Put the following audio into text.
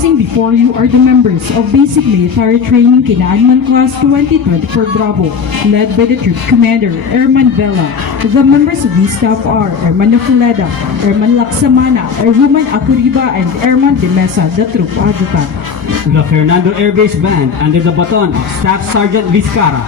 Passing before you are the members of Basic Military Training Kinaanman Class 2024 Bravo, led by the Troop Commander, Airman Vela. The members of this staff are Airman Nafuleda, Airman Laksamana, Airwoman Akuriba, and Airman De Mesa, the Troop Adjutant. The Fernando Air Base Band under the baton of Staff Sergeant Vizcara.